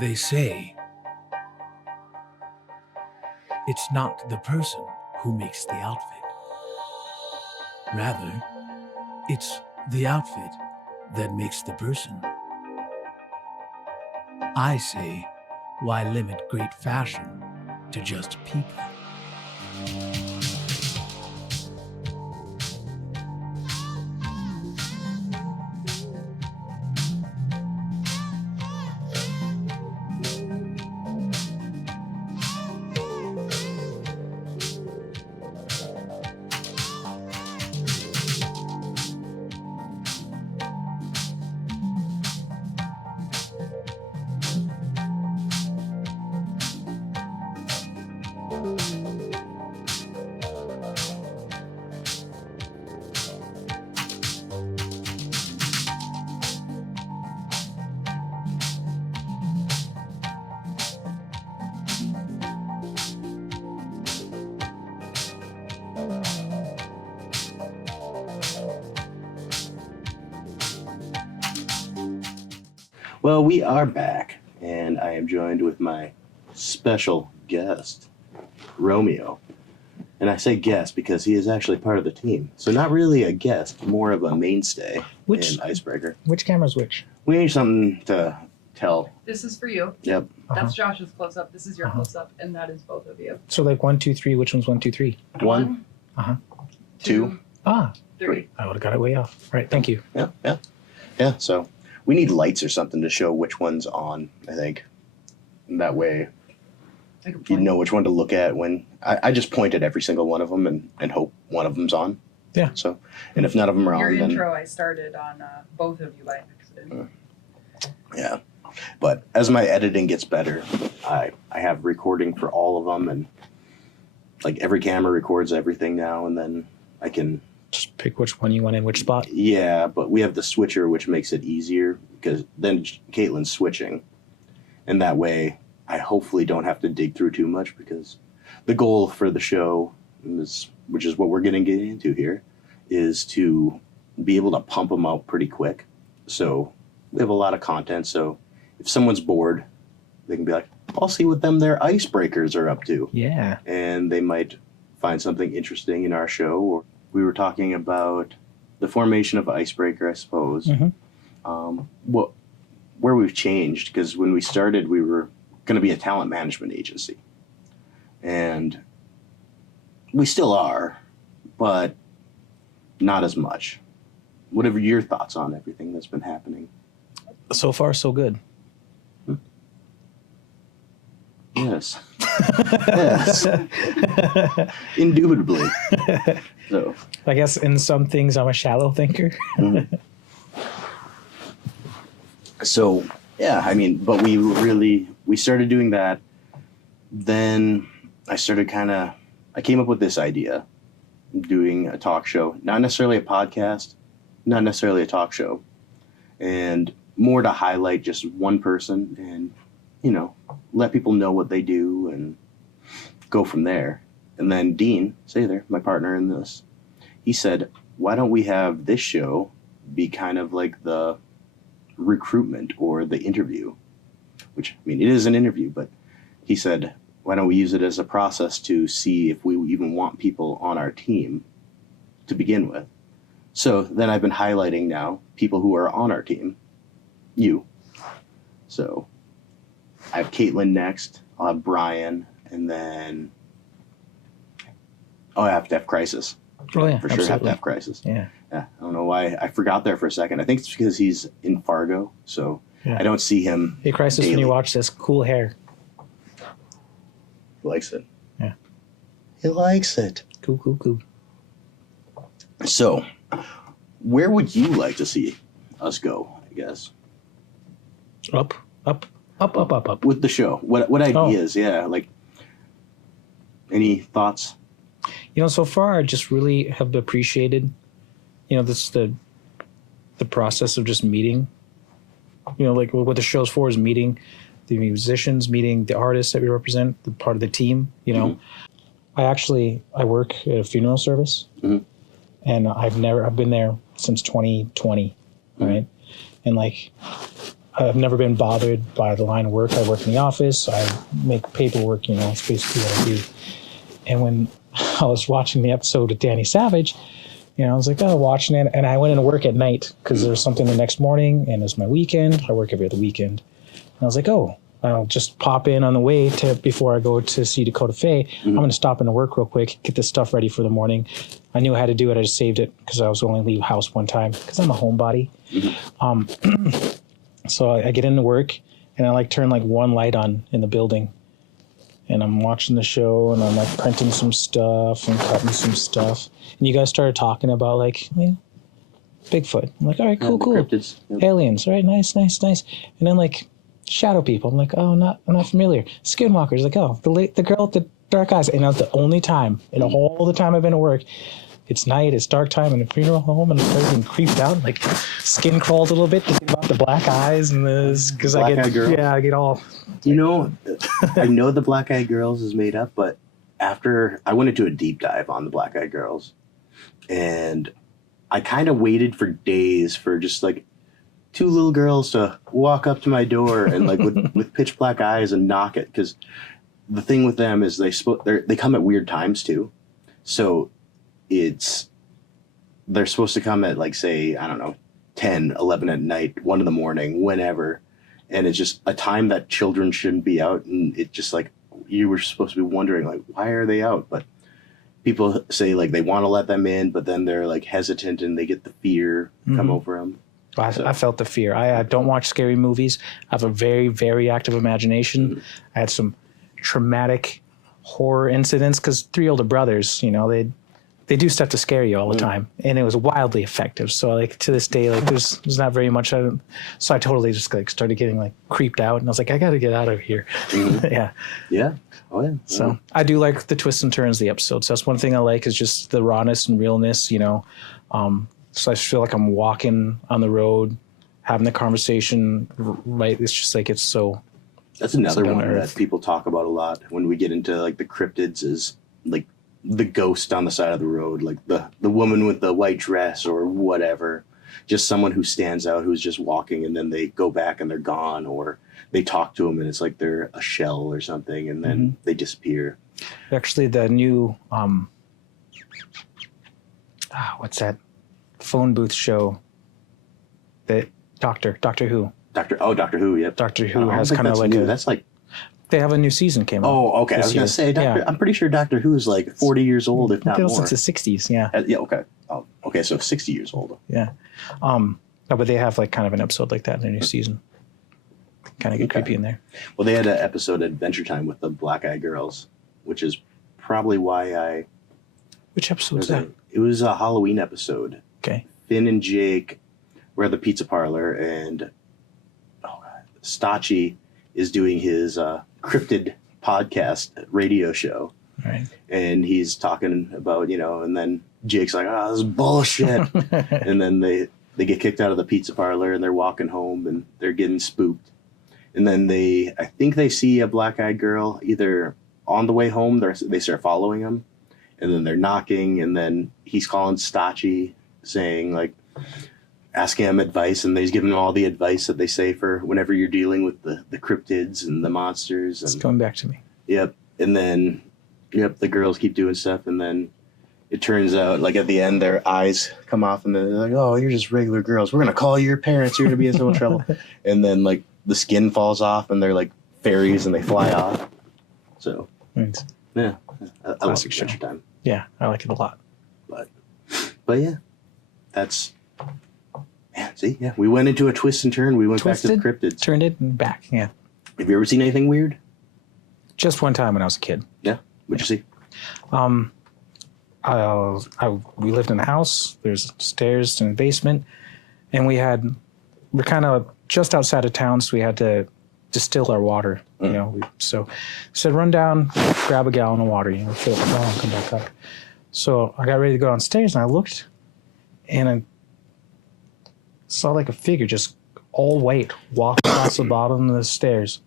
They say it's not the person who makes the outfit. Rather, it's the outfit that makes the person. I say, why limit great fashion to just people? Well, we are back, and I am joined with my special guest, Romeo. And I say guest because he is actually part of the team. So not really a guest, more of a mainstay in Icebreaker. Which camera's which? We need something to tell. This is for you. Yep. That's Josh's close-up. This is your close-up, and that is both of you. So like 1, 2, 3. Which one's 1, 2, 3? One, two, three. I would have got it way off. All right, thank you. Yeah, so we need lights or something to show which one's on, I think. And that way you know which one to look at when... I just point at every single one of them and hope one of them's on. Yeah. So, and if none of them are Your on, then... intro I started on both of you by accident. Yeah. But as my editing gets better, I have recording for all of them, and like every camera records everything now, and then I can... Just pick which one you want in which spot. Yeah, but we have the switcher, which makes it easier because then Caitlin's switching. And that way, I hopefully don't have to dig through too much because the goal for the show, which is what we're going to get into here, is to be able to pump them out pretty quick. So we have a lot of content. So if someone's bored, they can be like, I'll see what their icebreakers are up to. Yeah. And they might find something interesting in our show. Or we were talking about the formation of Icebreaker, I suppose. Where we've changed, because when we started, we were going to be a talent management agency. And we still are, but not as much. What are your thoughts on everything that's been happening? So far, so good. Yes. Yes. Indubitably. So I guess in some things I'm a shallow thinker. So, yeah, I mean, but we started doing that. Then I came up with this idea, doing a talk show, not necessarily a podcast, not necessarily a talk show, and more to highlight just one person and, let people know what they do and go from there. And then Dean, my partner in this, he said, why don't we have this show be kind of like the recruitment or the interview, which, I mean, it is an interview, but he said, why don't we use it as a process to see if we even want people on our team to begin with. So then I've been highlighting now people who are on our team. You. So I have Caitlin next. I'll have Brian, and then I have to have Crisis. Oh, yeah, for sure have to have Crisis. Yeah. I don't know why I forgot there for a second. I think it's because he's in Fargo, so Yeah. I don't see him. Hey, Crisis, daily. when you watch this, cool hair. He likes it. Yeah. He likes it. Cool. So, where would you like to see us go, I guess? Up. With the show. What ideas? Yeah, like, any thoughts? So far I just really have appreciated, this the process of just meeting. Like what the show's for is meeting the musicians, meeting the artists that we represent, the part of the team. I work at a funeral service, and I've been there since 2020, right? And like I've never been bothered by the line of work. I work in the office. I make paperwork. It's basically what I do. And when I was watching the episode of Danny Savage, I was like, watching it. And I went into work at night because there was something the next morning, and it's my weekend. I work every other weekend. And I was like, I'll just pop in on the way before I go to see Dakota Faye. I'm going to stop into work real quick, get this stuff ready for the morning. I knew I had to do it. I just saved it because I was only leave house one time because I'm a homebody. So I get into work, and I turn one light on in the building. And I'm watching the show, and I'm printing some stuff and cutting some stuff. And you guys started talking about Bigfoot. I'm like, all right, cool. Cryptids. Yep. Aliens, all right, nice. And then shadow people. I'm like, I'm not familiar. Skinwalkers, the girl with the dark eyes. And that's the only time in all the time I've been at work. It's night, it's dark time in a funeral home, and I'm getting creeped out, skin crawled a little bit thinking about the black eyes and this, because I get all. I know the Black Eyed Girls is made up, but after I went into a deep dive on the Black Eyed Girls, and I kind of waited for days for just two little girls to walk up to my door and with pitch black eyes and knock it, because the thing with them is they come at weird times too, so they're supposed to come at say, I don't know, 10, 11 at night, 1 in the morning, whenever. And it's just a time that children shouldn't be out. And it just you were supposed to be wondering why are they out? But people say they want to let them in, but then they're hesitant and they get the fear come over them. I felt the fear. I don't watch scary movies. I have a very, very active imagination. I had some traumatic horror incidents because 3 older brothers, they do stuff to scare you all the time, and it was wildly effective. So to this day, there's not very much of it. So I totally just started getting creeped out, and I was like, I got to get out of here. Yeah. Oh yeah. So I do like the twists and turns of the episodes. So that's one thing I like is just the rawness and realness. So I feel like I'm walking on the road, having the conversation. Right. It's just it's so. That's another one that people talk about a lot when we get into the cryptids is the ghost on the side of the road, the woman with the white dress or whatever, just someone who stands out, who's just walking, and then they go back and they're gone, or they talk to them and it's they're a shell or something, and then they disappear. Actually, the new what's that phone booth show that Doctor Who. Doctor Who, yep. Doctor Who has kind of that's they have a new season came out. Oh, okay. I was going to say, I'm pretty sure Doctor Who's 40 years old, if not more. Since the 60s, yeah. Yeah, okay. Oh, okay, so 60 years old. Yeah. No, but they have kind of an episode like that in their new season. Kind of get creepy in there. Well, they had an episode Adventure Time with the Black Eyed Girls, which is probably why Which episode was that? It was a Halloween episode. Okay. Finn and Jake were at the pizza parlor, and Stachi is doing his cryptid podcast radio show. Right. And he's talking about, and then Jake's like, this is bullshit. And then they get kicked out of the pizza parlor and they're walking home and they're getting spooked. And then I think they see a black-eyed girl either on the way home, they start following him, and then they're knocking, and then he's calling Stachi saying asking him advice, and he's giving him all the advice that they say for whenever you're dealing with the cryptids and the monsters. It's coming back to me. Yep. And then, the girls keep doing stuff, and then it turns out, at the end, their eyes come off, and they're like, oh, you're just regular girls. We're going to call your parents. You're going to be in so much trouble. And then, the skin falls off, and they're fairies, and they fly off. So, Thanks. yeah. I love Classic Adventure show. Time. Yeah, I like it a lot. But yeah, that's... Yeah, see, we went into a twist and turn. We went back to the cryptids. Turned it and back, yeah. Have you ever seen anything weird? Just one time when I was a kid. Yeah. What'd you see? We lived in a house. There's stairs in the basement, and we're kind of just outside of town, so we had to distill our water. So I said, run down, grab a gallon of water, fill it with and come back up. So I got ready to go downstairs, and I looked, and I saw a figure just all white walk across the bottom of the stairs.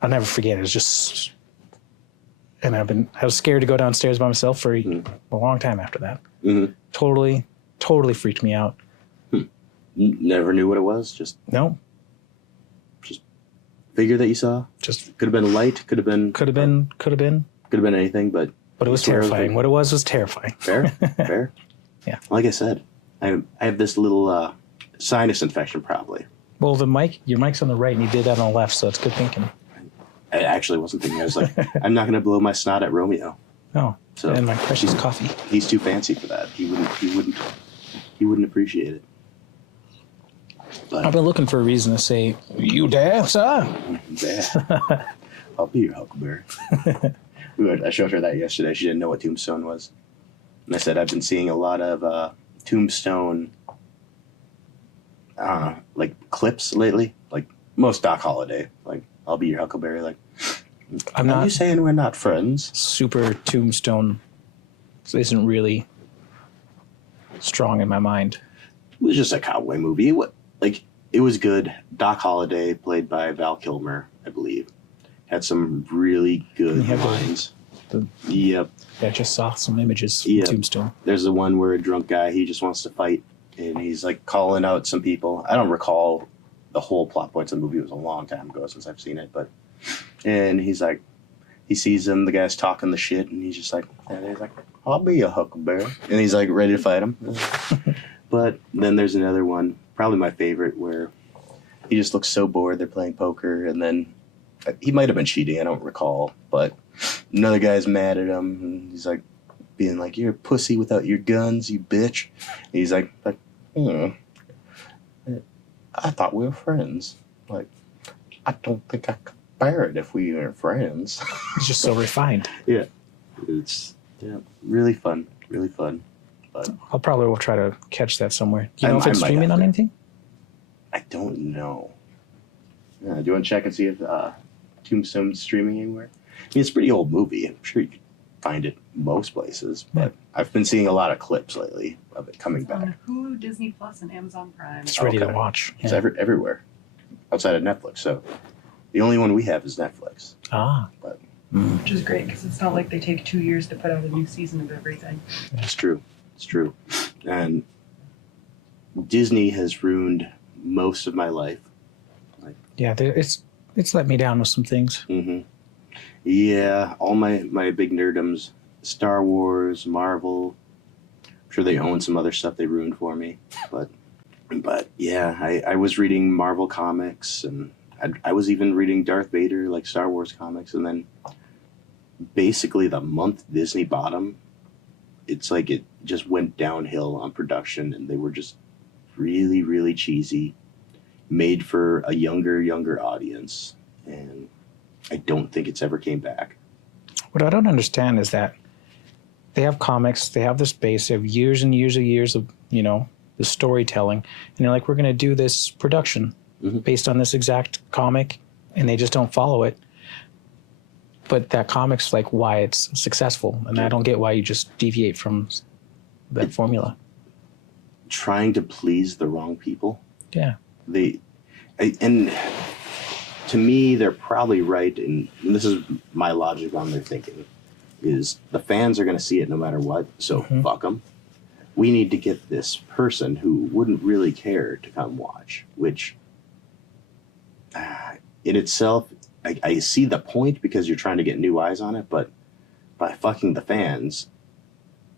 I'll never forget. It was just, and I was scared to go downstairs by myself for a long time after that. Mm-hmm. Totally freaked me out. Never knew what it was. Just No, figure that you saw. just Could have been light. Could have been anything. But it was terrifying. What it was terrifying. Fair, fair. Yeah. Like I said, I have this little sinus infection probably. Well, your mic's on the right, and you did that on the left, so it's good thinking. I actually wasn't thinking. I was like, I'm not going to blow my snot at Romeo. No. So And my precious coffee. He's too fancy for that. He wouldn't appreciate it. But I've been looking for a reason to say, "You dare, sir?" yeah, I'll be your huckleberry. I showed her that yesterday. She didn't know what Tombstone was, and I said I've been seeing a lot of Tombstone, like clips lately. Like most Doc Holliday, like I'll be your huckleberry. Like, I'm are not you saying we're not friends? super Tombstone. So isn't really strong in my mind. It was just a cowboy movie. It was good. Doc Holliday, played by Val Kilmer, I believe, had some really good Yeah, lines. the- Yep. Yeah, I just saw some images from Yeah. Tombstone. There's the one where a drunk guy, he just wants to fight, and he's like calling out some people. I don't recall the whole plot points of the movie. It was a long time ago since I've seen it, and he's like, he sees him, the guy's talking the shit, and he's just like, and he's like, I'll be a huckleberry, and he's like ready to fight him. But then there's another one, probably my favorite, where he just looks so bored. They're playing poker, and then he might have been cheating. I don't recall, but another guy's mad at him, and he's like, being like, "You're a pussy without your guns, you bitch." And he's like, I thought we were friends. Like, I don't think I could bear it if we were friends. It's just so refined. Yeah, it's really fun, But I'll probably will try to catch that somewhere. Do you know if I it's might streaming have on to. anything? I don't know. Yeah, do you want to check and see if Tombstone's streaming anywhere? I mean, it's a pretty old movie. I'm sure you could find it most places, but I've been seeing a lot of clips lately of it coming back. On Hulu, Disney Plus, and Amazon Prime. It's ready to Okay. watch. It's Yeah. everywhere outside of Netflix. So the only one we have is Netflix. Ah, Which is great because it's not like they take 2 years to put out a new season of everything. It's true. It's true. And Disney has ruined most of my life. yeah. It's let me down with some things. Mm-hmm. Yeah, all my big nerdums, Star Wars, Marvel. I'm sure they own some other stuff they ruined for me, but yeah, I was reading Marvel comics, and I was even reading Darth Vader, like Star Wars comics, and then basically the month Disney bought them, it's like it just went downhill on production, and they were just really, really cheesy, made for a younger audience, and I don't think it's ever came back. What I don't understand is that they have comics, they have this base, they have years and years of the storytelling, and they're like, we're going to do this production based on this exact comic, and they just don't follow it. But that comic's like why it's successful, and I don't get why you just deviate from that formula. Trying to please the wrong people. Yeah. And to me, they're probably right, and this is my logic on their thinking, is the fans are going to see it no matter what, so fuck them. We need to get this person who wouldn't really care to come watch, which in itself, I see the point because you're trying to get new eyes on it, but by fucking the fans,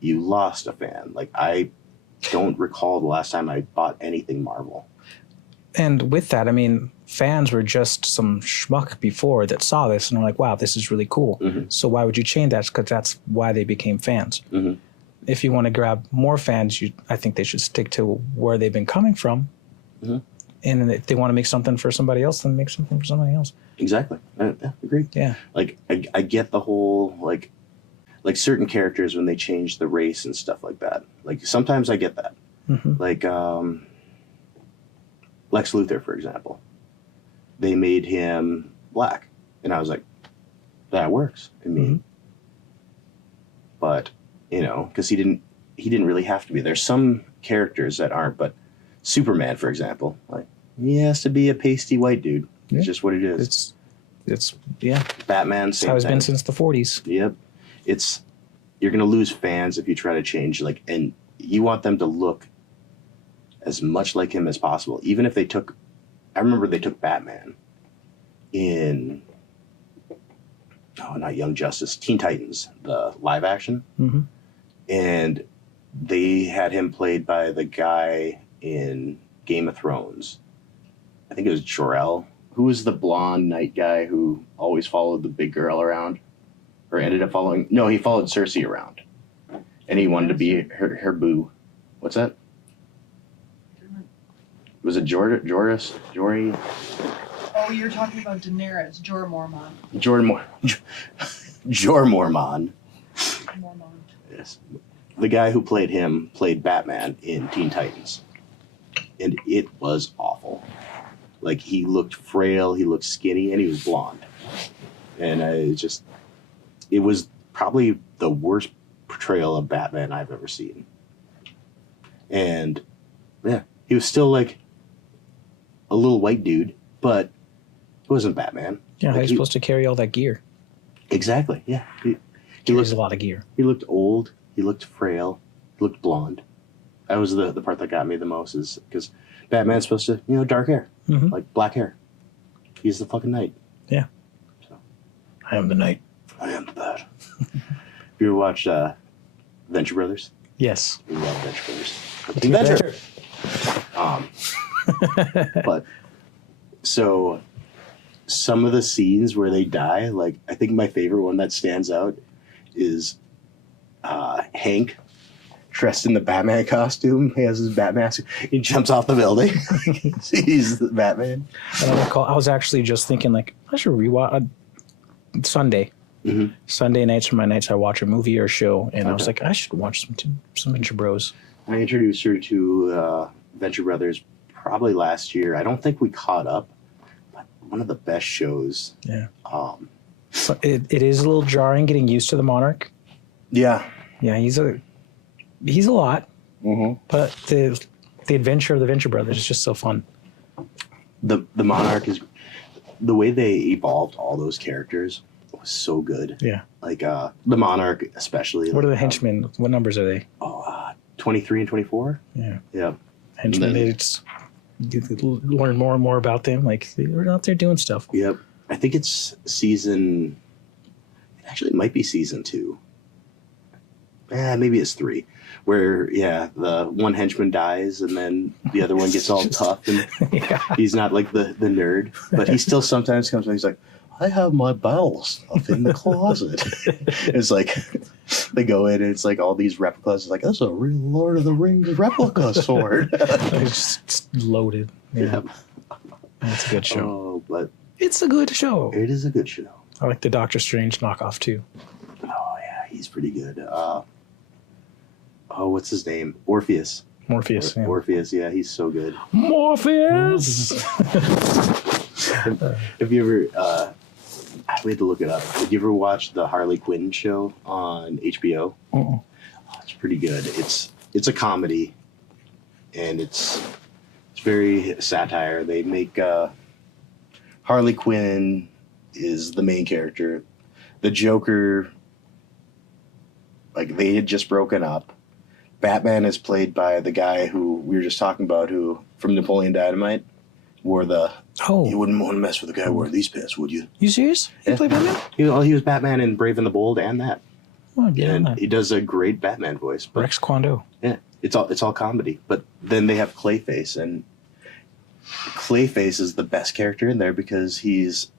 you lost a fan. Like, I don't recall the last time I bought anything Marvel. And with that, I mean, fans were just some schmuck before that saw this and were like, wow, this is really cool. Mm-hmm. So why would you change that? Because that's why they became fans. Mm-hmm. If you want to grab more fans, I think they should stick to where they've been coming from. Mm-hmm. And if they want to make something for somebody else, then make something for somebody else. Exactly. I agree. Yeah. Like, I get the whole, like certain characters when they change the race and stuff like that. Like, sometimes I get that. Mm-hmm. Like, Lex Luthor, for example. They made him black. And I was like, that works. I mean, but, because he didn't really have to be. There's some characters that aren't, but Superman, for example, like, he has to be a pasty white dude. Yeah. It's just what it is. It's yeah. Batman, same That's how it's thing. been since the 40s. Yep. You're going to lose fans if you try to change, and you want them to look as much like him as possible. Even if I remember they took Batman in, not Young Justice, Teen Titans, the live action. Mm-hmm. And they had him played by the guy in Game of Thrones. I think it was Jor-El. Who was the blonde knight guy who always followed the big girl around? Or ended up following... No, he followed Cersei around. And he wanted to be her boo. What's that? Was it Joris? Jory? Oh, you're talking about Daenerys, Jorah Mormont. Jor Mormont. Mormont. Yes. The guy who played him played Batman in Teen Titans. And it was awful. Like, he looked frail, he looked skinny, and he was blonde. And it was probably the worst portrayal of Batman I've ever seen. And, yeah, he was still, like, a little white dude, but it wasn't Batman. Yeah, like, how are you supposed to carry all that gear? Exactly, yeah. He Carries a lot of gear. He looked old, he looked frail, he looked blonde. That was the part that got me the most, is because Batman's supposed to, dark hair, like black hair. He's the fucking knight. Yeah. So, I am the knight. I am the bat. You ever watched Venture Brothers? Yes. We love Venture Brothers. Venture! But, so, some of the scenes where they die, like, I think my favorite one that stands out is Hank dressed in the Batman costume. He has his bat mask. He jumps off the building. He's the Batman. And I was actually just thinking, like, I should rewatch Sunday. Mm-hmm. Sunday nights are my nights I watch a movie or a show, and I was like, I should watch some Venture Bros. I introduced her to Venture Brothers probably last year. I don't think we caught up, but one of the best shows. Yeah. But it is a little jarring getting used to the Monarch. Yeah. Yeah, he's a lot. Mm-hmm. But the adventure of the Venture Brothers is just so fun. The Monarch is, the way they evolved all those characters was so good. Yeah. Like the Monarch especially. What are the henchmen? What numbers are they? 23 and 24? Yeah. Yeah. Henchmen, you learn more and more about them. Like, they're out there doing stuff. Yep. I think it's it actually might be season 2. Maybe it's 3. Where, the one henchman dies and then the other one gets all tough and he's not like the nerd, but he still sometimes comes and he's like, I have my battle stuff in the closet. It's like, they go in and it's like all these replicas. It's like, that's a real Lord of the Rings replica sword. It's just loaded. Yeah. That's a good show. Oh, but it's a good show. It is a good show. I like the Doctor Strange knockoff too. Oh, yeah, he's pretty good. What's his name? Orpheus. Morpheus. Yeah. Orpheus, yeah, he's so good. Morpheus! Have you ever, we had to look it up. Did you ever watch the Harley Quinn show on HBO? Uh-uh. Oh, it's pretty good. It's a comedy, and it's very satire. They make Harley Quinn is the main character. The Joker, like, they had just broken up. Batman is played by the guy who we were just talking about, who from Napoleon Dynamite wore the. Oh, You wouldn't want to mess with a guy wearing these pants, would you? you serious? You Yeah. play Batman? He was Batman in Brave and the Bold and that. Oh, yeah. And he does a great Batman voice. But Rex Kwando. yeah, it's all comedy. But then they have Clayface, and Clayface is the best character in there because he's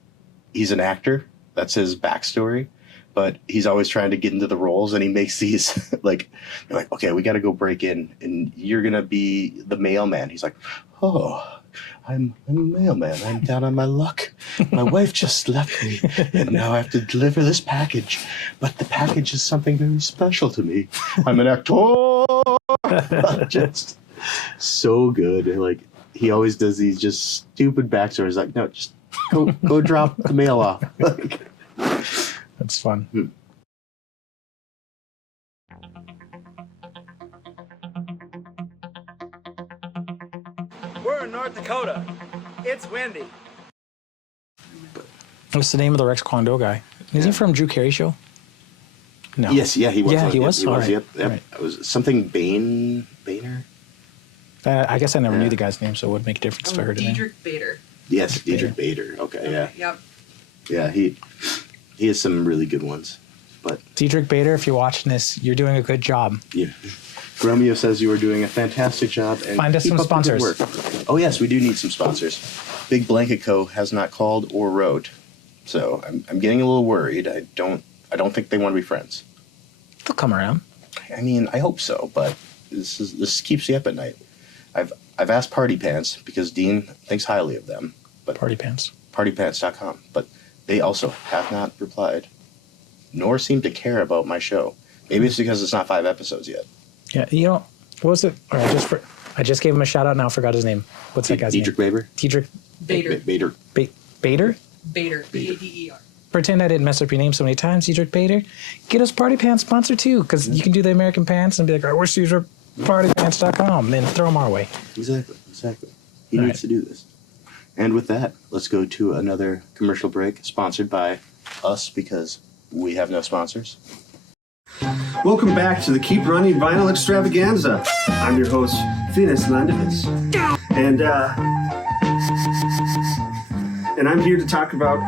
an actor. That's his backstory. But he's always trying to get into the roles, and he makes these like, you're like, okay, we got to go break in, and you're gonna be the mailman. He's like, oh, I'm a mailman. I'm down on my luck. My wife just left me, and now I have to deliver this package. But the package is something very special to me. I'm an actor. Just so good. Like, he always does these just stupid backstories. Like, no, just go drop the mail off. Like, That's fun. We're in North Dakota. It's windy. What's the name of the Rex Kwando guy? Is he from Drew Carey Show? No. Yes, yeah, he was. Yeah, he Yep, was? He was. Alright. Yep. Alright. It was something Boehner. I guess I never knew the guy's name, so it would make a difference if I heard it. Diedrich Bader. Yes, Diedrich Bader. Okay, yeah. Yep. Yeah, he has some really good ones. But Diedrich Bader, if you're watching this, you're doing a good job. yeah. Romeo says you are doing a fantastic job. And Find us keep some up the good sponsors. work. Oh yes, we do need some sponsors. Big Blanket Co. has not called or wrote, so I'm getting a little worried. I don't think they want to be friends. They'll come around. I mean, I hope so, but this keeps you up at night. I've asked Party Pants because Dean thinks highly of them, but Party pants. partypants.com, but they also have not replied, nor seem to care about my show. Maybe it's because it's not 5 episodes yet. Yeah, you know, what was it? All right, I just gave him a shout out. Now I forgot his name. What's that guy's Diedrich name? Bader? Diedrich Bader. Bader. Bader. Bader. B-A-D-E-R. Pretend I didn't mess up your name so many times, Diedrich Bader. Get us Party Pants sponsor too, because you can do the American Pants and be like, I wish these were partypants.com, and then throw them our way. Exactly. He needs to do this. And with that, let's go to another commercial break sponsored by us because we have no sponsors. Welcome back to the Keep Running Vinyl Extravaganza. I'm your host, Finis Landevitz. And I'm here to talk about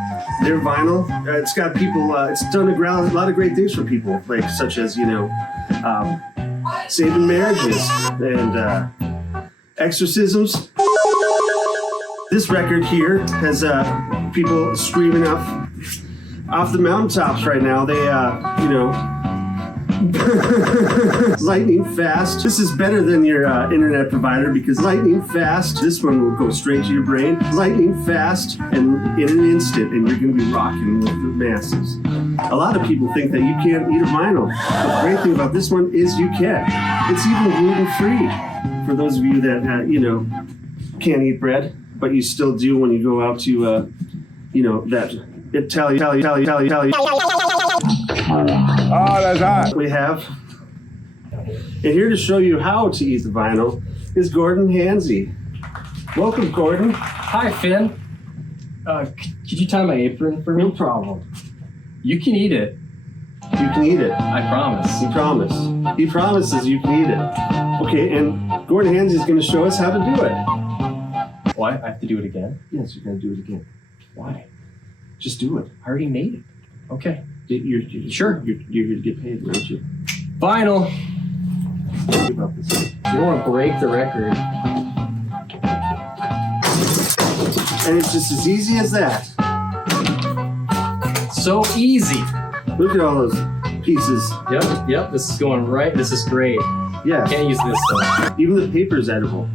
their vinyl. It's got people, it's done a lot of great things for people, like such as, saving marriages and exorcisms. This record here has people screaming off the mountaintops right now. They, lightning fast. This is better than your internet provider because lightning fast. This one will go straight to your brain. Lightning fast and in an instant, and you're going to be rocking with the masses. A lot of people think that you can't eat a vinyl. But the great thing about this one is you can. It's even gluten-free. For those of you that can't eat bread, but you still do when you go out to that Italian. Oh, that's hot. We have. And here to show you how to eat the vinyl is Gordon Hansey. Welcome, Gordon. Hi, Finn. Could you tie my apron for me? No problem. You can eat it. You can eat it. I promise. He promised. He promises you can eat it. Okay, and Gordon Hansey is going to show us how to do it. Why? I have to do it again? Yes, you're going to do it again. Why? Just do it. I already made it. Okay. Sure. You're here to get paid, aren't you? Vinyl. Think about this. You don't want to break the record. And it's just as easy as that. So easy. Look at all those pieces. Yep. This is going right. This is great. Yeah. Can't use this though. Even the paper's edible.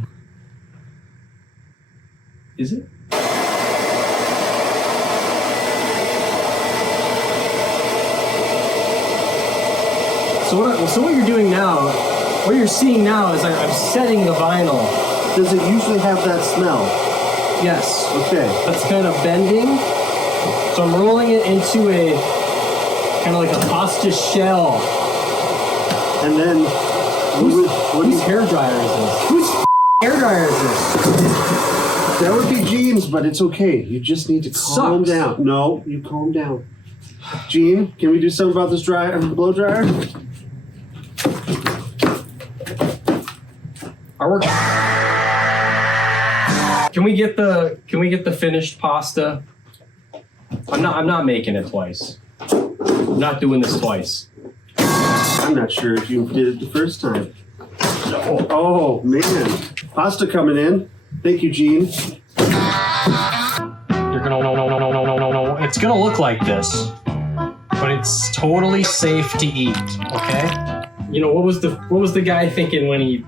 Is it? So what you're doing now, what you're seeing now is I'm setting the vinyl. Does it usually have that smell? Yes. Okay. That's kind of bending. So I'm rolling it into a kind of like a pasta shell. And then Whose hair dryer is this? Whose hair dryer is this? that would be Gene's, but it's okay. You just need to calm Sucks. down. No, you calm down. Gene, can we do something about this blow dryer? Our work. Can we get the finished pasta? I'm not making it twice. I'm not doing this twice. I'm not sure if you did it the first time. Oh man, pasta coming in. Thank you, Gene. You're gonna no. It's gonna look like this, but it's totally safe to eat. Okay. You know what was the guy thinking when he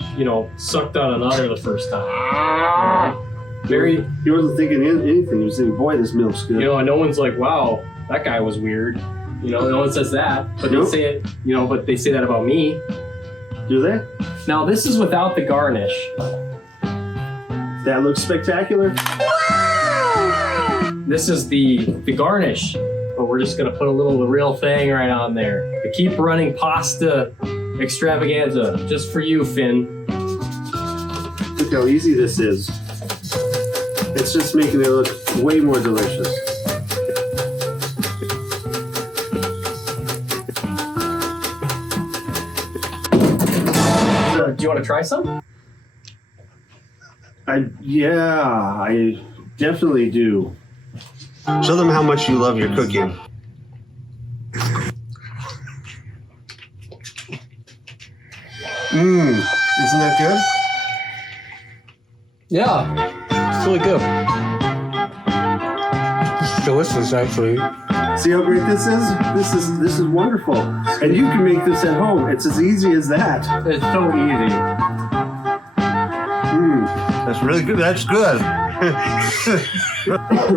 sucked on an udder the first time? He wasn't thinking anything. He was thinking, boy, this milk's good. No one's like, wow, that guy was weird. No one says that, but Nope. they say it. But they say that about me. Do they? Now this is without the garnish. That looks spectacular. This is the garnish, but we're just gonna put a little real thing right on there. The Keep Running Pasta Extravaganza, just for you, Finn. Look how easy this is. It's just making it look way more delicious. Do you want to try some? I definitely do. Show them how much you love your cooking. Isn't that good? Yeah, it's really good. It's delicious, actually. See how great this is? This is wonderful. And you can make this at home. It's as easy as that. It's so easy. That's really good. That's good.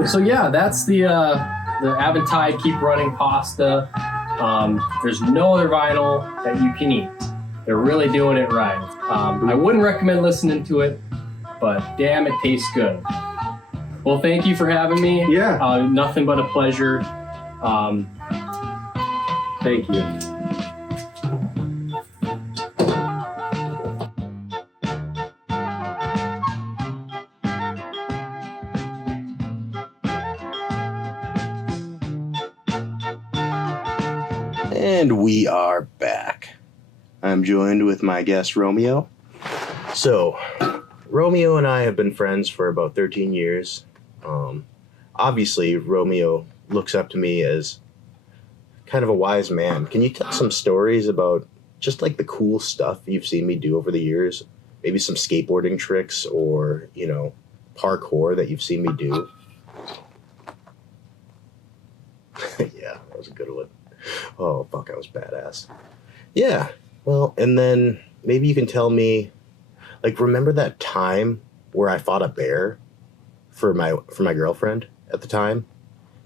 So yeah, that's the Aventide Keep Running pasta. There's no other vinyl that you can eat. They're really doing it right. I wouldn't recommend listening to it, but damn, it tastes good. Well, thank you for having me. Yeah. Nothing but a pleasure. Thank you. And we are back. I'm joined with my guest, Romeo. So, Romeo and I have been friends for about 13 years. Obviously, Romeo looks up to me as kind of a wise man. Can you tell some stories about just like the cool stuff you've seen me do over the years? Maybe some skateboarding tricks or, parkour that you've seen me do? Yeah, that was a good one. Oh, fuck, I was badass. Yeah, well, and then maybe you can tell me, like, remember that time where I fought a bear for my girlfriend at the time?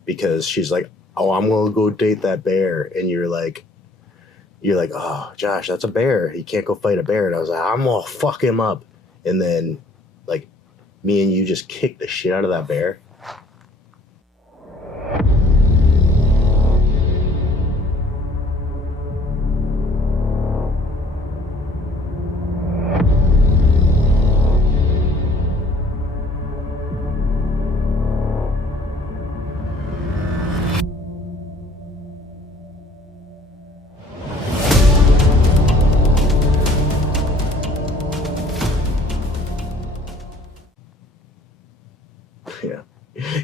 Because she's like, oh, I'm going to go date that bear. And you're like, oh, Josh, that's a bear. You can't go fight a bear. And I was like, I'm going to fuck him up. And then, like, me and you just kicked the shit out of that bear.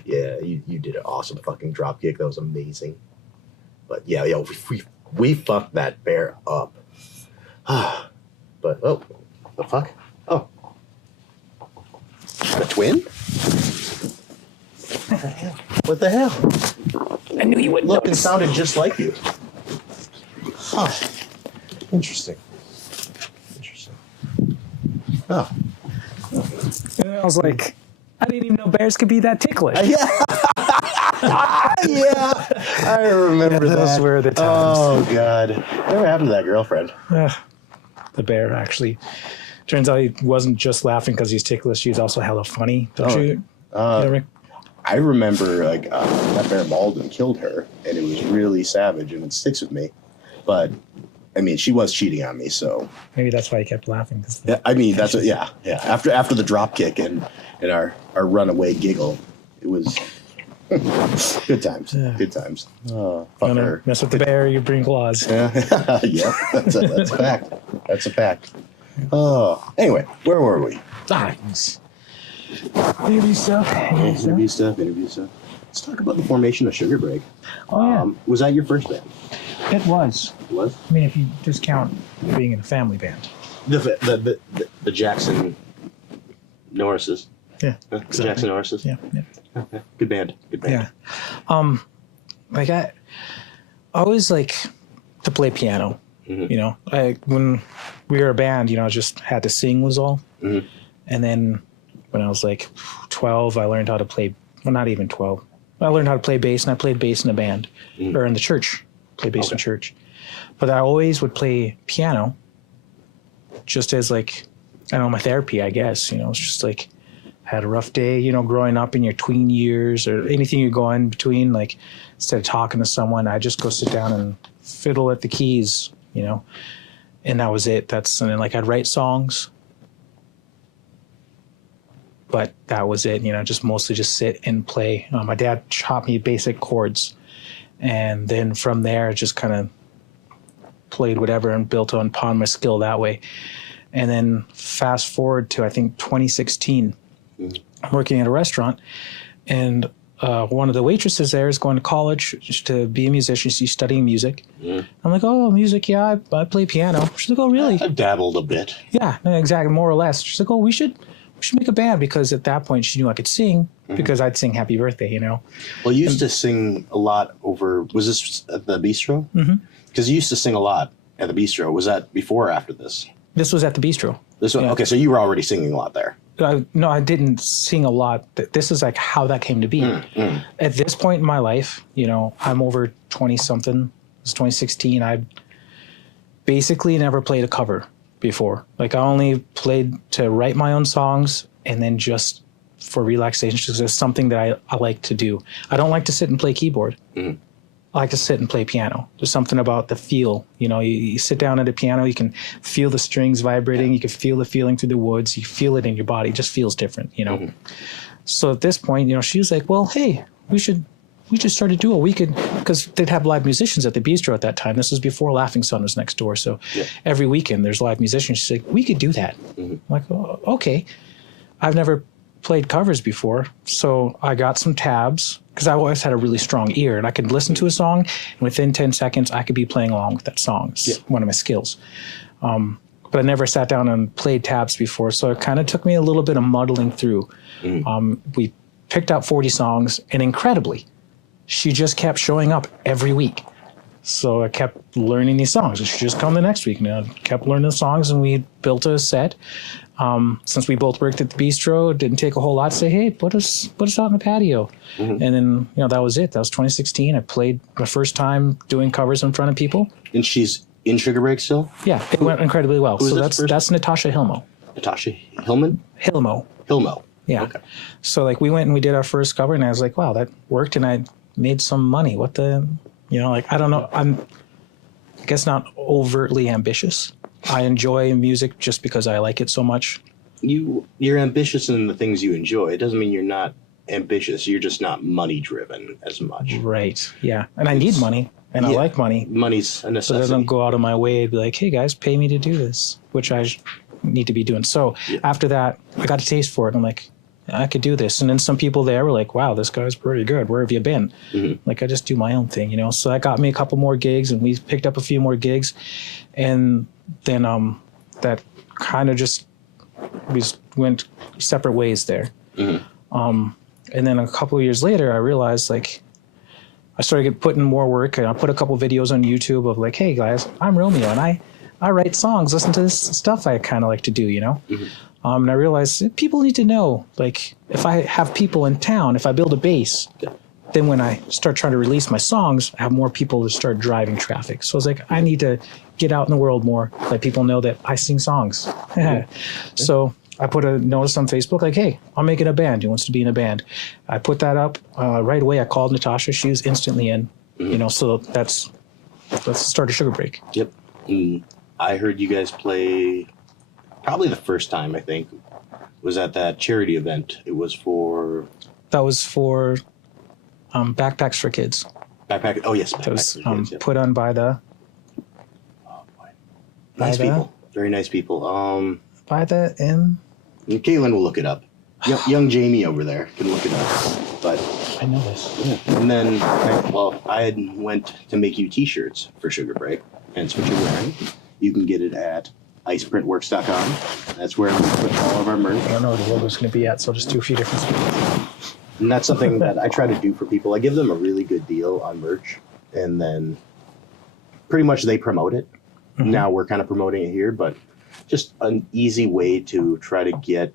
Yeah, you did an awesome fucking drop kick. That was amazing. But yeah, we fucked that bear up. But oh, the fuck? Oh, the twin? What the hell? I knew you would Looked and sounded just like you. Huh. Interesting. Oh. And I was like, I didn't even know bears could be that ticklish. Yeah. Yeah. I remember that. Those were the times. Oh, God. Whatever happened to that girlfriend? The bear, actually. Turns out he wasn't just laughing because he's ticklish. He's also hella funny. Don't you? Rick? I remember, like, that bear mauled and killed her, and it was really savage, and it sticks with me. But, I mean, she was cheating on me, so. Maybe that's why he kept laughing. Yeah, I mean, that's what, yeah. After the drop kick and our runaway giggle, it was good times. Yeah. Good times. Oh, fuck her. Mess with the bear, you bring claws. Yeah, yeah, that's a fact. That's a fact. Oh, anyway, where were we? Interview stuff. Interview stuff. Let's talk about the formation of Sugar Break. Oh, yeah. Was that your first band? It was. It was? I mean, if you just count being in a family band. The Jackson Norrises. Yeah. Exactly. Jackson Norrises. Yeah. Okay. Good band. Yeah. Like I always like to play piano. Mm-hmm. When we were a band, I just had to sing was all. Mm-hmm. And then when I was like 12, I learned how to play. Well, not even 12. I learned how to play bass, and I played bass in a band or in the church. Play bass in church. But I always would play piano just as like, I don't know, my therapy, I guess. It's just like, had a rough day, growing up in your tween years or anything you go in between, like instead of talking to someone, I just go sit down and fiddle at the keys, and that was it. And then like I'd write songs, but that was it, just mostly just sit and play. My dad taught me basic chords, and then from there just kind of played whatever and built upon my skill that way. And then fast forward to I think 2016, I'm working at a restaurant, and one of the waitresses there is going to college to be a musician. She's studying music. I'm like, oh, music, yeah, I play piano. She's like, oh, really? I've dabbled a bit. Yeah, no, exactly, more or less. She's like, oh, we should make a band, because at that point she knew I could sing, because I'd sing Happy Birthday, you know. Well, you used to sing a lot over, was this at the bistro? Because you used to sing a lot at the bistro. Was that before or after this? This was at the bistro. This one? Yeah. Okay, so you were already singing a lot there. No, I didn't sing a lot. This is like how that came to be. At this point in my life, you know, I'm over 20-something. It's 2016. I basically never played a cover before. Like, I only played to write my own songs, and then just for relaxation, because it's something that I like to do. I don't like to sit and play keyboard. I like to sit and play piano. There's something about the feel. You know, you sit down at a piano, you can feel the strings vibrating, you can feel the feeling through the woods, you feel it in your body. It just feels different, you know. So at this point, you know, she was like, well, hey, we should start a duo. We could, because they'd have live musicians at the bistro at that time. This was before Laughing Sun was next door. So every weekend there's live musicians. She's like, we could do that. I'm like, oh, okay. I've never played covers before, so I got some tabs, because I always had a really strong ear, and I could listen to a song, and within 10 seconds I could be playing along with that song. It's one of my skills. But I never sat down and played tabs before, so it kind of took me a little bit of muddling through. We picked out 40 songs, and incredibly, she just kept showing up every week. So I kept learning these songs, and she'd just come the next week, and I kept learning the songs, and we built a set. Since we both worked at the bistro, it didn't take a whole lot to say, hey, put us out in the patio. And then, you know, that was it. That was 2016. I played my first time doing covers in front of people. And she's in Sugar Break still? Yeah, it went incredibly well. Who So was that that's Natasha Hilmo. Natasha Hillman? Hilmo. Hilmo. Yeah. Okay. So like we went and we did our first cover, and I was like, wow, that worked, and I made some money. What the, you know, like, I don't know. I guess not overtly ambitious. I enjoy music just because I like it so much. You're ambitious in the things you enjoy. It doesn't mean you're not ambitious. You're just not money driven as much. Right. Yeah. And I need money, and I like money. Money's a necessity. So I don't go out of my way to be like, hey guys, pay me to do this, which I need to be doing. So after that, I got a taste for it. I'm like, I could do this. And then some people there were like, wow, this guy's pretty good. Where have you been? Like, I just do my own thing, you know? So that got me a couple more gigs, and we picked up a few more gigs. And then that kind of just, we went separate ways there. And then a couple of years later, I realized, like, I started putting more work, and I put a couple videos on YouTube of like, hey guys, I'm Romeo, and I write songs, listen to this stuff I kind of like to do, you know? And I realized people need to know, like, if I have people in town, if I build a base, then when I start trying to release my songs, I have more people to start driving traffic. So I was like, I need to get out in the world more, let people know that I sing songs. So I put a notice on Facebook like, hey, I'm making a band. Who wants to be in a band? I put that up right away. I called Natasha. She was instantly in. You know, so that's the start of Sugar Break. Yep. I heard you guys play probably the first time, I think, was at that charity event. It was for... That was for Backpacks for Kids. Backpack. Oh, yes. That was Backpack for Kids, yep. put on by the... Nice people. Very nice people. By the M... Caitlin will look it up. Young Jamie over there can look it up. But I know this. Yeah. And then, I had went to make you T-shirts for Sugar Break. Hence what you're wearing. You can get it at iceprintworks.com. That's where we put all of our merch. I don't know where the logo's going to be at, so I'll just do a few different spots. And that's something that I try to do for people. I give them a really good deal on merch, and then pretty much they promote it. Now we're kind of promoting it here, but just an easy way to try to get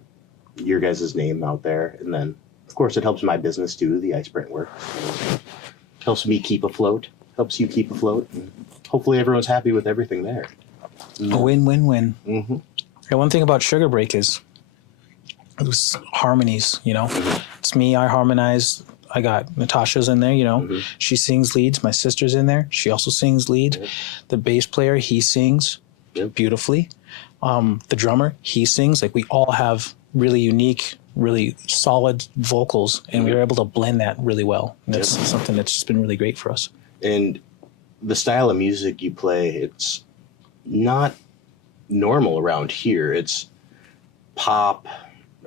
your guys' name out there. And then, of course, it helps my business too, the Ice Print Works. Helps me keep afloat, helps you keep afloat. And hopefully everyone's happy with everything there. A win-win-win. And one thing about Sugar Break is it was harmonies, you know. It's me, I harmonize. I got Natasha's in there, you know. She sings leads. My sister's in there. She also sings lead. The bass player, he sings beautifully. The drummer, he sings. Like, we all have really unique, really solid vocals, and we were able to blend that really well. And that's something that's just been really great for us. And the style of music you play, it's not normal around here. It's pop,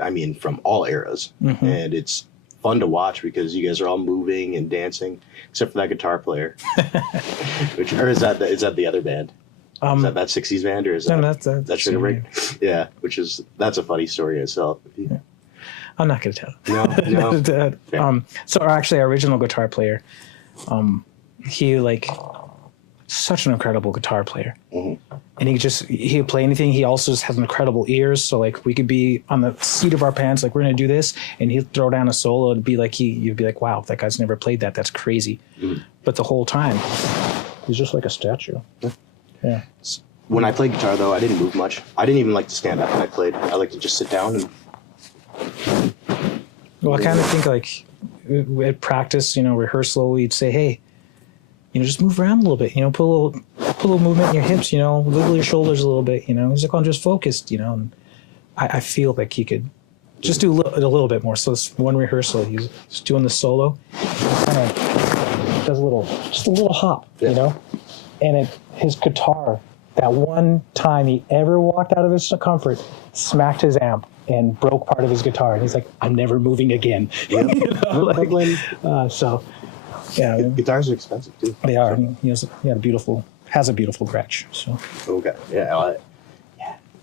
I mean, from all eras. Mm-hmm. And it's fun to watch because you guys are all moving and dancing, except for that guitar player. Or is that the other band? Is that 60s band, or is that Sugar Break? Yeah, that's a funny story in itself. Yeah. I'm not going to tell. No. So actually, our original guitar player, he such an incredible guitar player, and he would play anything. He also just has incredible ears. So we could be on the seat of our pants, we're going to do this, and he'd throw down a solo. It'd be you'd be like, wow, that guy's never played that. That's crazy. But the whole time, he's just like a statue. Yeah. When I played guitar, though, I didn't move much. I didn't even like to stand up when I played. I like to just sit down and. Well, I kind of think at practice, rehearsal, we'd say, hey, just move around a little bit, put a little movement in your hips, wiggle your shoulders a little bit, He's like, I'm just focused, and I feel like he could just do a little bit more. So this one rehearsal, he's doing the solo, kind of does a little hop, and his guitar, that one time he ever walked out of his comfort, smacked his amp and broke part of his guitar, and he's like, I'm never moving again. So yeah, guitars are expensive too. They are. He has a beautiful Gretsch. So okay, yeah.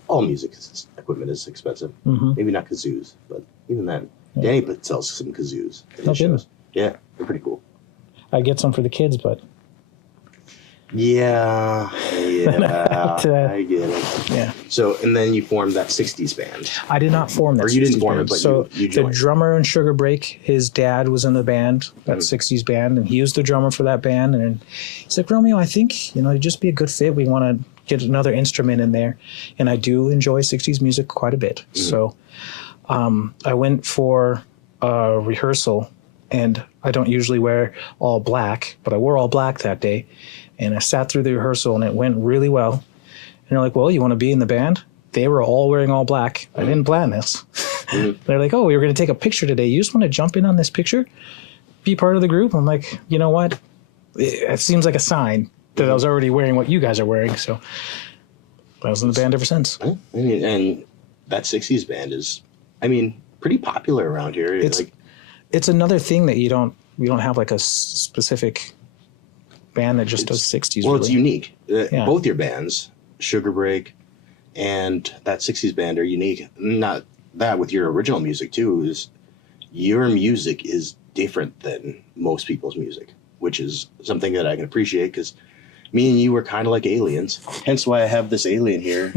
All music equipment is expensive. Maybe not kazoos, but even then, Danny sells some kazoos. Yeah, they're pretty cool. I get some for the kids, but yeah, I get it. Yeah. So, and then you formed that 60s band. I did not form that. Or you 60s didn't form band. it, but so you the joined. drummer in Sugar Break, his dad was in the band, that 60s band, and he was the drummer for that band. And he's like, Romeo, I think it'd just be a good fit. We want to get another instrument in there, and I do enjoy 60s music quite a bit. So, I went for a rehearsal, and I don't usually wear all black, but I wore all black that day. And I sat through the rehearsal, and it went really well. And they're like, well, you want to be in the band? They were all wearing all black. I didn't plan this. They're like, oh, we were going to take a picture today. You just want to jump in on this picture? Be part of the group? I'm like, you know what? It seems like a sign that I was already wearing what you guys are wearing. So I was in the band ever since. And that 60s band is, pretty popular around here. It's another thing that we don't have a specific band that just does 60s. Well, really. It's unique. Both your bands, Sugar Break and that 60s band, are unique. Not that with your original music too, is your music is different than most people's music, which is something that I can appreciate because me and you were kind of like aliens. Hence why I have this alien here.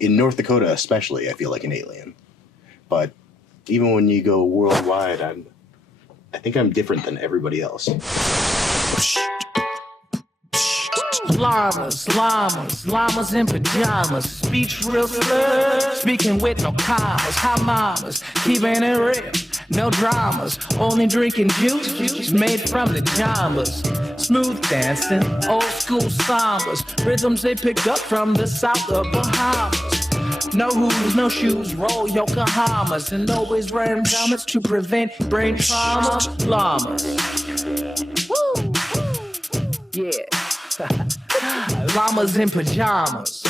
In North Dakota especially, I feel like an alien. But even when you go worldwide, I think I'm different than everybody else. Llamas in pajamas. Speech real slur, speaking with no commas. Hot mamas, keeping it real, no dramas. Only drinking juice made from the jambas. Smooth dancing, old school sambas. Rhythms they picked up from the south of Bahamas. No hooves, no shoes, roll Yokohamas. And always wearing helmets to prevent brain trauma. Llamas. Woo! Yeah. Llamas in pajamas.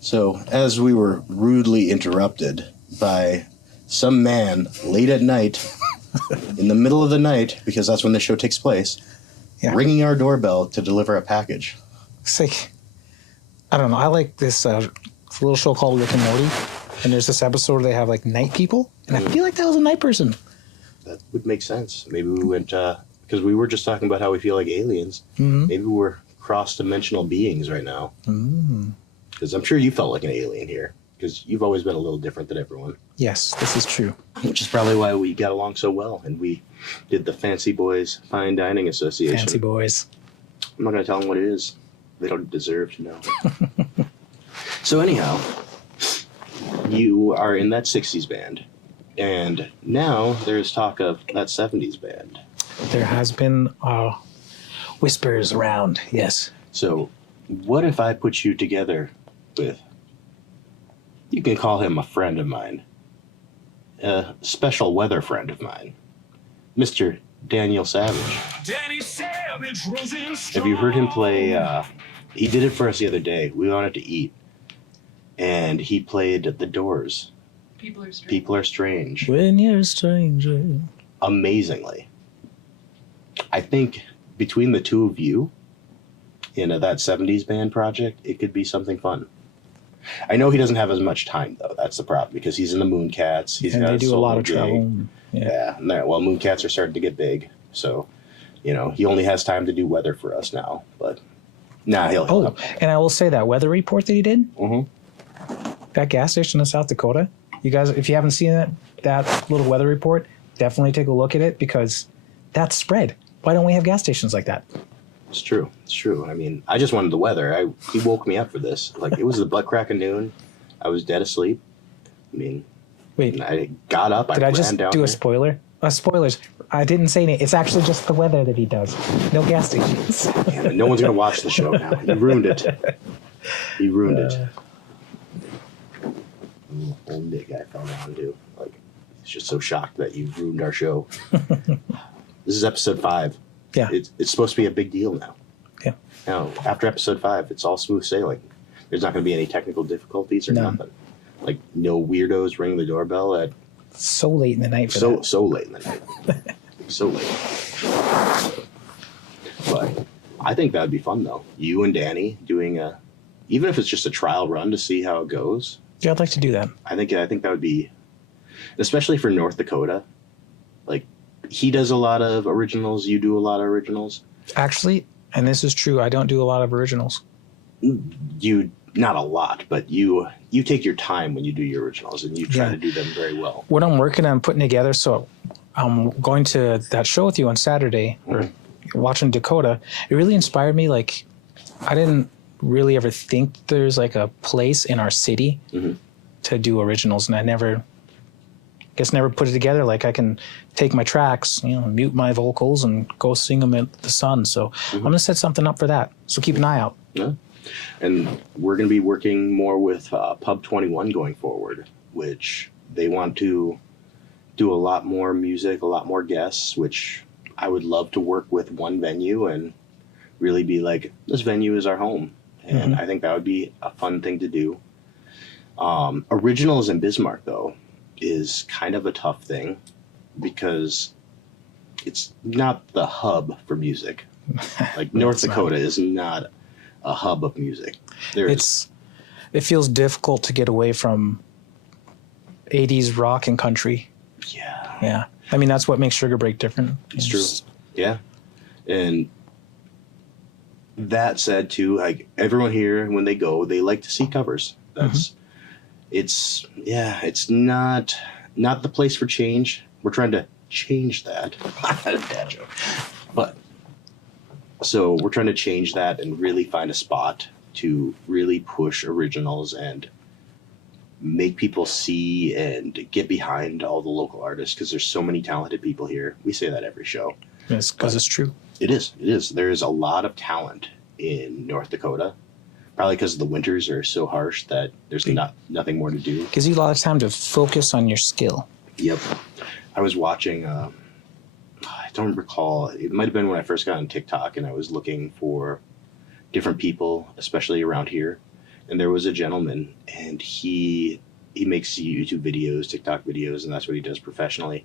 So, as we were rudely interrupted by some man late at night, in the middle of the night, because that's when the show takes place, ringing our doorbell to deliver a package. It's like, I don't know. I like this little show called Rick and Morty, and there's this episode where they have night people, and I feel like that was a night person. That would make sense. Maybe we went, because we were just talking about how we feel like aliens. Maybe we're cross-dimensional beings right now. Because I'm sure you felt like an alien here, because you've always been a little different than everyone. Yes, this is true. Which is probably why we got along so well, and we did the Fancy Boys Fine Dining Association. Fancy boys. I'm not going to tell them what it is. They don't deserve to know. So anyhow, you are in that 60s band, and now there's talk of that 70s band. There has been whispers around, yes. So what if I put you together with, you can call him a friend of mine, a special weather friend of mine, Mr. Daniel Savage. Danny Savage was in Have you heard him play? He did it for us the other day. We wanted to eat, and he played The Doors. People are strange. People Are Strange. When you're a stranger. Amazingly. I think between the two of you in that 70s band project, it could be something fun. I know he doesn't have as much time, though. That's the problem, because he's in the Mooncats. He's And got they do a lot of gig. travel. Yeah. Well, Mooncats are starting to get big, so he only has time to do weather for us now. But he'll. Oh, and I will say that weather report that he did. Mm-hmm. That gas station in South Dakota. You guys, if you haven't seen that little weather report, definitely take a look at it, because that's spread. Why don't we have gas stations like that? It's true. It's true. I mean, I just wanted the weather. He woke me up for this. Like, it was the butt crack of noon. I was dead asleep. I mean, Wait, I got up. did I just ran down do there. a spoiler? Spoilers. I didn't say anything. It's actually just the weather that he does. No gas stations. Yeah, no one's gonna watch the show now. You ruined it. You ruined it. Old Nick guy fell down too. Like, he's just so shocked that you've ruined our show. This is episode 5. Yeah. It's supposed to be a big deal now. Yeah. Now, after episode 5, it's all smooth sailing. There's not going to be any technical difficulties or nothing. Like, no weirdos ring the doorbell at So late in the night for that. so late in the night. So late. But I think that would be fun, though. You and Danny doing even if it's just a trial run to see how it goes. Yeah, I'd like to do that. I think that would be, especially for North Dakota. Like, he does a lot of originals. You do a lot of originals. Actually, and this is true, I don't do a lot of originals. You, not a lot, but you take your time when you do your originals, and you try to do them very well. What I'm working on putting together, so I'm going to that show with you on Saturday, or watching Dakota. It really inspired me. Like, I didn't really ever think there's like a place in our city to do originals, and I never put it together. Like, I can take my tracks, mute my vocals and go sing them at the sun. So I'm going to set something up for that. So keep an eye out. Yeah. And we're going to be working more with Pub 21 going forward, which they want to do a lot more music, a lot more guests, which I would love to work with one venue and really be like, this venue is our home. And I think that would be a fun thing to do. Originals in Bismarck, though, is kind of a tough thing because it's not the hub for music. Like, North Dakota is not a hub of music. It feels difficult to get away from 80s rock and country. Yeah. I mean, that's what makes Sugar Break different. It's true. Yeah. And that said, too, like, everyone here, when they go, they like to see covers. It's not the place for change. We're trying to change that. Dad joke. But so we're trying to change that and really find a spot to really push originals and make people see and get behind all the local artists, because there's so many talented people here. We say that every show. Yes, because it's true. It is. There's a lot of talent in North Dakota. Probably because the winters are so harsh that there's nothing more to do. Gives you a lot of time to focus on your skill. Yep. I was watching, I don't recall, it might have been when I first got on TikTok, and I was looking for different people, especially around here. And there was a gentleman, and he makes YouTube videos, TikTok videos, and that's what he does professionally.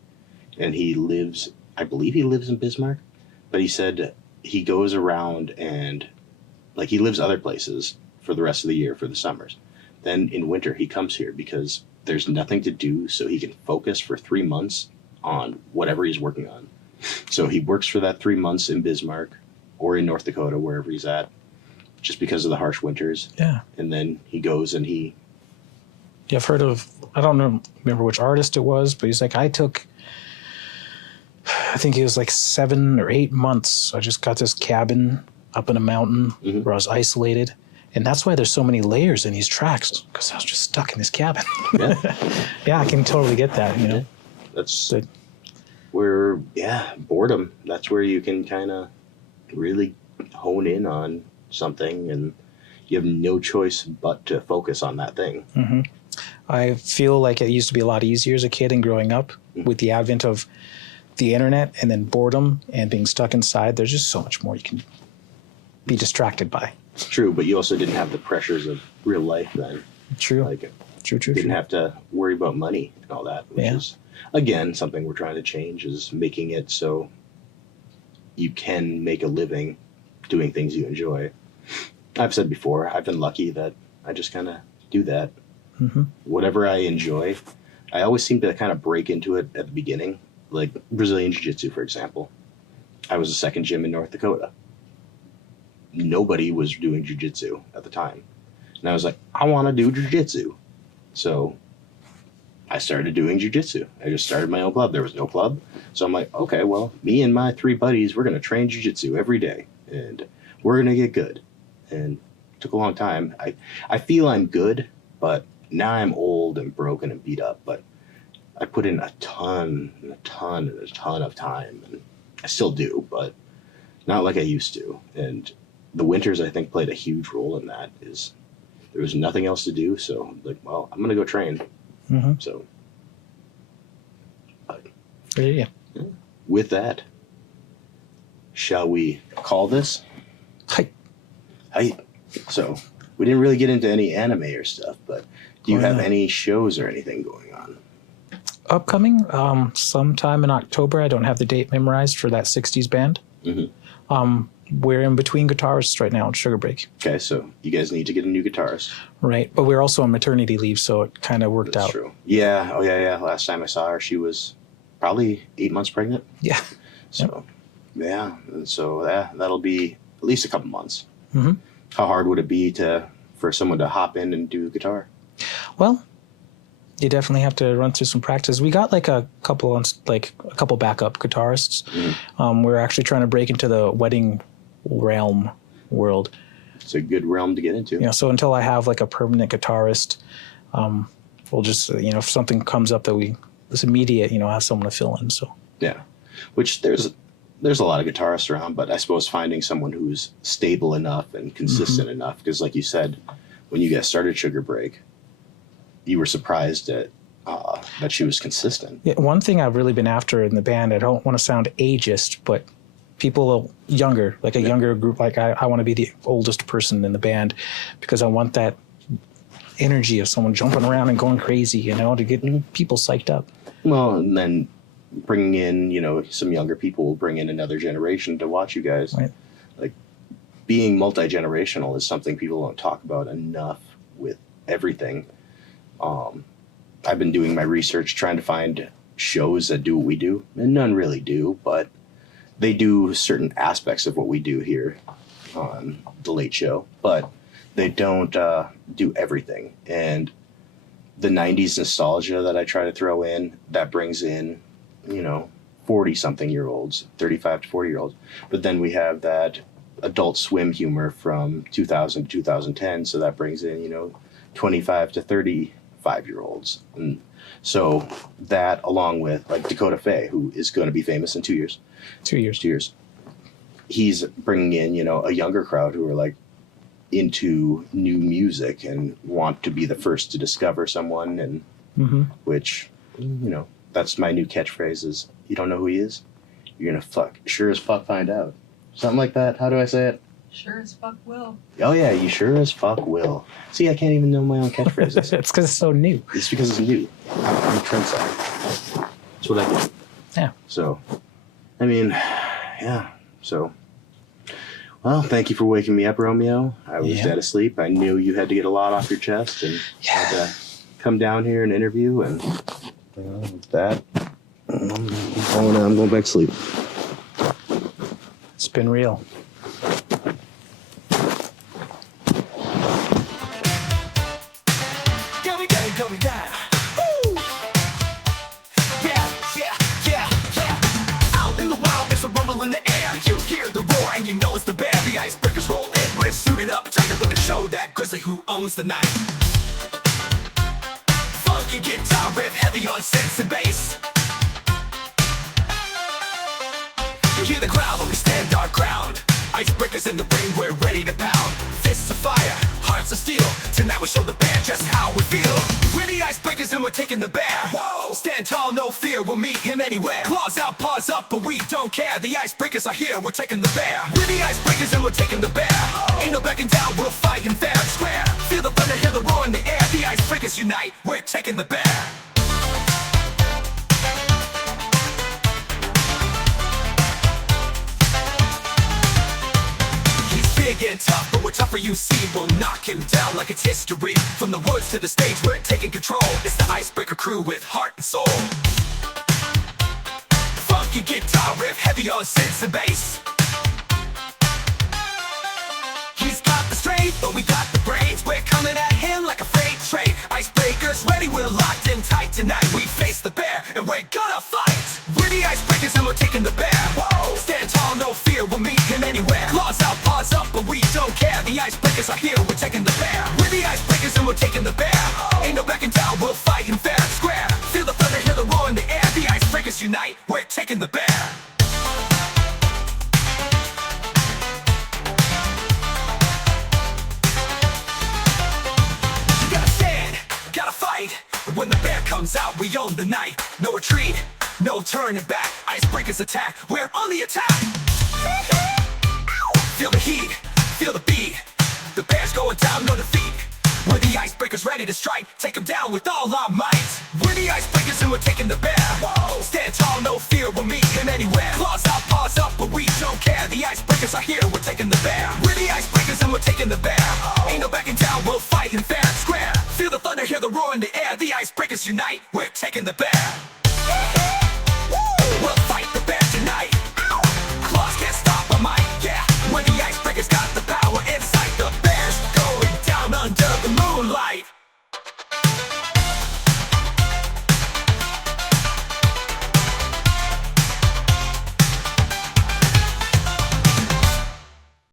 And I believe he lives in Bismarck, but he said he goes around and, like, he lives other places for the rest of the year, for the summers. Then in winter, he comes here because there's nothing to do, so he can focus for 3 months on whatever he's working on. So he works for that 3 months in Bismarck or in North Dakota, wherever he's at, just because of the harsh winters. Yeah. And then he goes and he... Yeah, I've heard of, I don't remember which artist it was, but he's like, I think it was like 7 or 8 months. I just got this cabin up in a mountain where I was isolated. And that's why there's so many layers in these tracks, because I was just stuck in this cabin. Yeah. Yeah, I can totally get that, That's where, boredom. That's where you can kind of really hone in on something, and you have no choice but to focus on that thing. I feel like it used to be a lot easier as a kid and growing up with the advent of the internet and then boredom and being stuck inside. There's just so much more you can be distracted by. It's true, but you also didn't have the pressures of real life then. True. Like, True. didn't have to worry about money and all that, which is, again, something we're trying to change, is making it so you can make a living doing things you enjoy. I've said before, I've been lucky that I just kind of do that. Mm-hmm. Whatever I enjoy, I always seem to kind of break into it at the beginning. Like Brazilian Jiu-Jitsu, for example. I was a second gym in North Dakota. Nobody was doing Jiu-Jitsu at the time. And I was like, I want to do Jiu-Jitsu. So I started doing Jiu-Jitsu. I just started my own club. There was no club. So I'm like, okay, well, me and my 3 buddies, we're going to train Jiu-Jitsu every day. And we're going to get good. And it took a long time. I feel I'm good, but now I'm old and broken and beat up. But I put in a ton of time. And I still do, but not like I used to. And the winters, I think, played a huge role in that. Is there was nothing else to do, so like, well, I'm gonna go train. Mm-hmm. So, Yeah. with that, shall we call this? Hi. So we didn't really get into any anime or stuff, but do you have any shows or anything going on? Upcoming, sometime in October. I don't have the date memorized for that 60s band. Mm-hmm. We're in between guitarists right now at Sugar Break. Okay, so you guys need to get a new guitarist. Right, but we're also on maternity leave, so it kind of worked That's out. true. Yeah. Oh, yeah. Last time I saw her, she was probably 8 months pregnant. Yeah. So, yeah. And so that'll be at least a couple months. Mm-hmm. How hard would it be for someone to hop in and do guitar? Well, you definitely have to run through some practice. We got like a couple backup guitarists. Mm. We're actually trying to break into the wedding world. It's a good realm to get into. Yeah. So until I have like a permanent guitarist, we'll just if something comes up that it's immediate, have someone to fill in. So Yeah, which there's a lot of guitarists around, but I suppose finding someone who's stable enough and consistent enough, because like you said, when you guys started Sugar Break, you were surprised at that she was consistent. Yeah, one thing I've really been after in the band, I don't want to sound ageist, but people younger, like a younger group, like I want to be the oldest person in the band because I want that energy of someone jumping around and going crazy, to get people psyched up. Well, and then bringing in, some younger people will bring in another generation to watch you guys. Right. Like being multi-generational is something people don't talk about enough with everything. I've been doing my research trying to find shows that do what we do, and none really do, but they do certain aspects of what we do here on The Late Show, but they don't do everything. And the 90s nostalgia that I try to throw in, that brings in, 40-something-year-olds, 35 to 40-year-olds. But then we have that Adult Swim humor from 2000 to 2010, so that brings in, 25 to 35-year-olds. And so that, along with like Dakota Faye, who is going to be famous in 2 years. 2 years. 2 years. He's bringing in, a younger crowd who are like into new music and want to be the first to discover someone, and which, that's my new catchphrase is, you don't know who he is? You're going to sure as fuck find out. Something like that. How do I say it? Sure as fuck will. Oh yeah, you sure as fuck will. See, I can't even know my own catchphrases. It's because it's so new. It's because it's new. I'm a trendsetter. That's what I do. Yeah. So, I mean, yeah. So, well, thank you for waking me up, Romeo. I was dead asleep. I knew you had to get a lot off your chest and had to come down here and interview. And with that, I'm going back to sleep. It's been real. Going down. Woo! Yeah. Out in the wild, there's a rumble in the air. You hear the roar and you know it's the bear. The icebreakers roll in, we're suited up, trying to put a show that grizzly who owns the night. Funky guitar riff, heavy on synths and bass. You hear the growl, but we stand our ground. Icebreakers in the ring, we're ready to pound. Fists of fire, hearts of steel. Tonight we'll show the band just how we feel. We're the icebreakers and and we're taking the bear. Whoa. Stand tall, no fear, we'll meet him anywhere. Claws out, paws up, but we don't care. The icebreakers are here, we're taking the bear. We're the icebreakers and we're taking the bear. Ain't no backing down, we'll fight him fair and square. Feel the thunder, hear the roar in the air. The icebreakers unite, we're taking the bear. Big and tough, but we're tougher, you see. We'll knock him down like it's history. From the woods to the stage, we're taking control. It's the icebreaker crew with heart and soul. Funky guitar riff, heavy on synths and bass. He's got the strength, but we got the brains. We're coming at him like a freight train. Icebreakers ready, we're locked in tight tonight. We face the bear, and we're gonna fight. We're the icebreakers and we're taking the bear. Whoa. Stand tall, no fear, we'll meet him anywhere. Claws out, paws up, but we don't care. The icebreakers are here, we're taking the bear. We're the icebreakers and we're taking the bear. Ain't no backing down, we'll fight him fair and square. Feel the thunder, hear the roar in the air. The icebreakers unite, we're taking the bear. You gotta stand, gotta fight. When the bear comes out, we own the night. No retreat, no turning back. Icebreakers attack, we're on the attack. Feel the heat, feel the beat. The bear's going down, no defeat. We're the icebreakers ready to strike. Take them down with all our might. We're the icebreakers and we're taking the bear. Whoa. Stand tall, no fear, we'll meet him anywhere. Claws out, paws up, but we don't care. The icebreakers are here, we're taking the bear. We're the icebreakers and we're taking the bear. Ain't no backing down, we'll fight him fair and square. Feel the thunder, hear the roar in the air. The icebreakers unite, we're taking the bear. We'll fight the bear tonight. Claws can't stop our might, yeah. When the icebreakers got the power inside, the bear's going down under the moonlight.